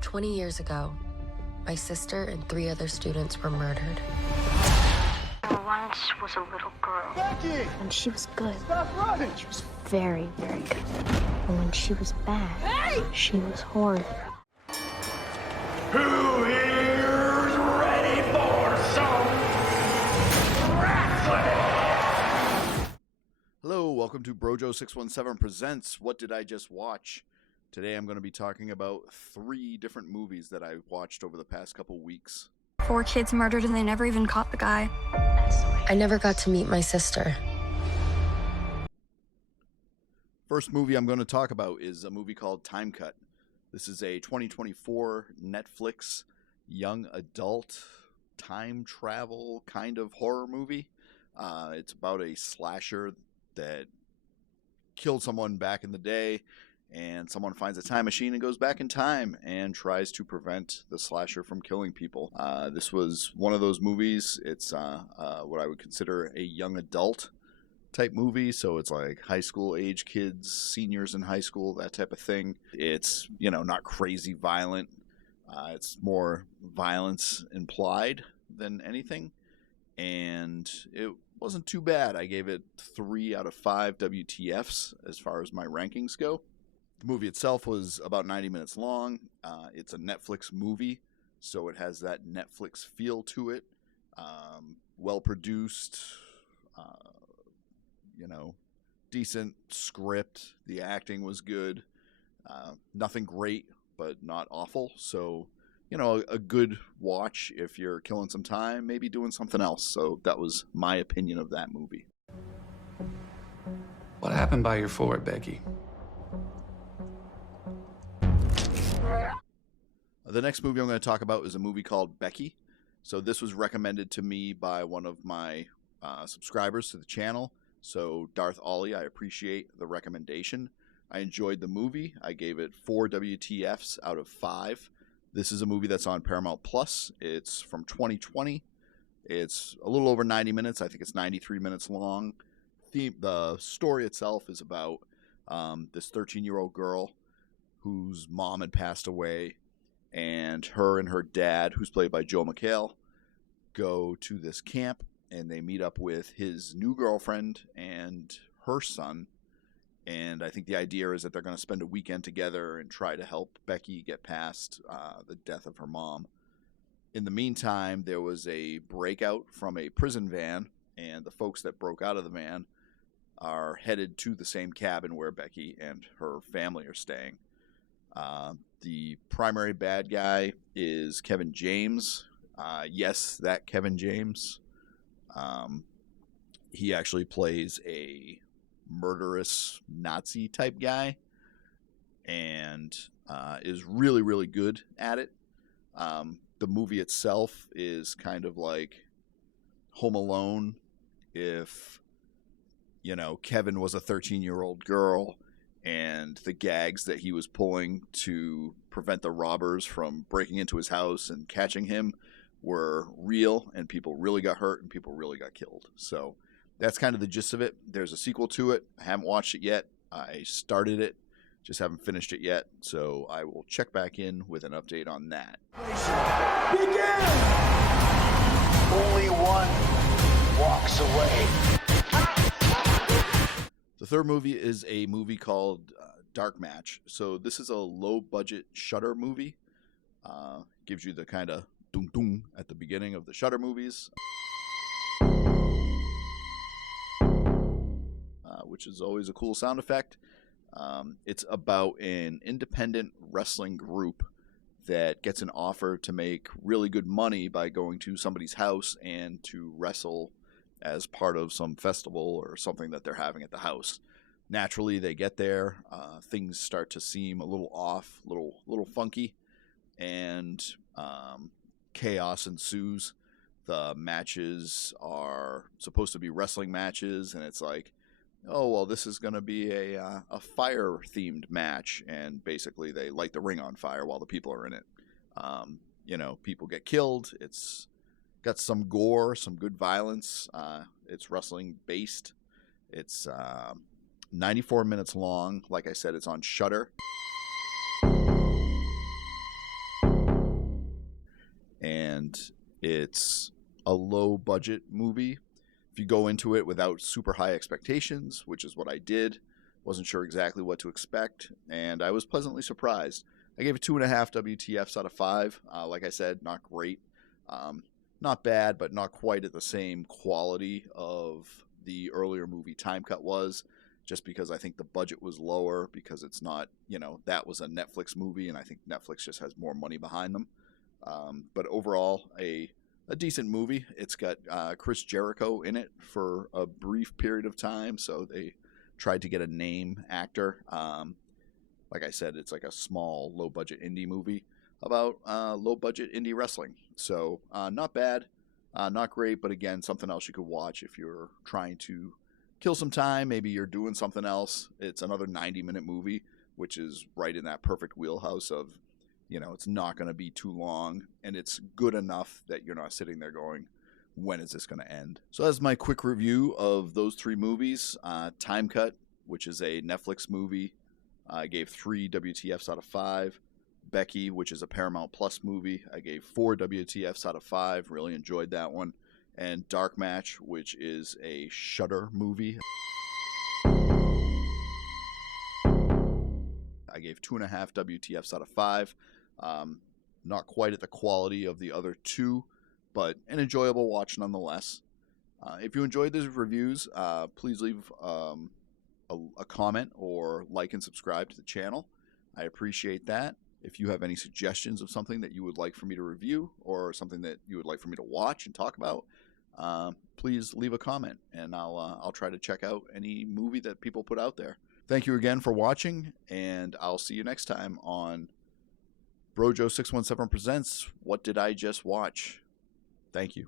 20 years ago, my sister and 3 other students were murdered. There once was a little girl. Becky! And she was good. Stop running! She was very, very good. And when she was bad, she was horrid. Who here's ready for some wrestling? Hello, welcome to Brojo617 Presents What Did I Just Watch? Today I'm going to be talking about 3 different movies that I watched over the past couple weeks. 4 kids murdered and they never even caught the guy. I never got to meet my sister. First movie I'm going to talk about is a movie called Time Cut. This is a 2024 Netflix young adult time travel kind of horror movie. It's about a slasher that killed someone back in the day, and someone finds a time machine and goes back in time and tries to prevent the slasher from killing people. This was one of those movies. It's what I would consider a young adult type movie, so it's like high school age kids, seniors in high school, that type of thing. It's, not crazy violent. It's more violence implied than anything, and it wasn't too bad. I gave it 3 out of 5 WTFs as far as my rankings go. The movie itself was about 90 minutes long. It's a Netflix movie, so it has that Netflix feel to it. Well produced, decent script. The acting was good. Nothing great, but not awful. So, a good watch if you're killing some time, maybe doing something else. So that was my opinion of that movie. What happened by your fort, Becky? The next movie I'm going to talk about is a movie called Becky. So this was recommended to me by one of my subscribers to the channel. So Darth Ollie, I appreciate the recommendation. I enjoyed the movie. I gave it 4 WTFs out of 5. This is a movie that's on Paramount Plus. It's from 2020. It's a little over 90 minutes. I think it's 93 minutes long. The story itself is about this 13-year-old girl whose mom had passed away, and her dad, who's played by Joel McHale, go to this camp, and they meet up with his new girlfriend and her son. And I think the idea is that they're going to spend a weekend together and try to help Becky get past the death of her mom. In the meantime, there was a breakout from a prison van, and the folks that broke out of the van are headed to the same cabin where Becky and her family are staying. The primary bad guy is Kevin James. Yes, that Kevin James. He actually plays a murderous Nazi type guy and is really, really good at it. The movie itself is kind of like Home Alone if, Kevin was a 13-year-old girl and the gags that he was pulling to prevent the robbers from breaking into his house and catching him were real, and people really got hurt and people really got killed. So that's kind of the gist of it. There's a sequel to it. I haven't watched it yet. I started it, just haven't finished it yet. So I will check back in with an update on that. Begin! Only one walks away. The third movie is a movie called Dark Match. So this is a low-budget Shudder movie. Gives you the kind of dum-dum at the beginning of the Shudder movies. Which is always a cool sound effect. It's about an independent wrestling group that gets an offer to make really good money by going to somebody's house and to wrestle as part of some festival or something that they're having at the house. Naturally, they get there. Things start to seem a little off, little funky, and chaos ensues. The matches are supposed to be wrestling matches, and it's like, oh, well, this is going to be a fire-themed match, and basically they light the ring on fire while the people are in it. People get killed. It's got some gore, some good violence. It's wrestling-based. It's 94 minutes long. Like I said, it's on Shudder. and it's a low budget movie. If you go into it without super high expectations, which is what I did, wasn't sure exactly what to expect, and I was pleasantly surprised. I gave it 2.5 WTFs out of 5. Like I said, not great. Not bad, but not quite at the same quality of the earlier movie Time Cut was, just because I think the budget was lower, because it's not, that was a Netflix movie, and I think Netflix just has more money behind them. But overall, a decent movie. It's got Chris Jericho in it for a brief period of time, so they tried to get a name actor. Like I said, it's like a small, low-budget indie movie about low-budget indie wrestling. So not bad, not great, but again, something else you could watch if you're trying to kill some time. Maybe you're doing something else. It's another 90-minute movie, which is right in that perfect wheelhouse of, it's not going to be too long, and it's good enough that you're not sitting there going, when is this going to end? So that's my quick review of those 3 movies. Time Cut, which is a Netflix movie, I gave 3 WTFs out of 5. Becky, which is a Paramount Plus movie, I gave 4 WTFs out of 5. Really enjoyed that one. And Dark Match, which is a Shudder movie, I gave 2.5 WTFs out of 5. Not quite at the quality of the other 2, but an enjoyable watch nonetheless. If you enjoyed these reviews, please leave a comment or like and subscribe to the channel. I appreciate that. If you have any suggestions of something that you would like for me to review or something that you would like for me to watch and talk about, please leave a comment, and I'll try to check out any movie that people put out there. Thank you again for watching, and I'll see you next time on Brojo617 Presents What Did I Just Watch? Thank you.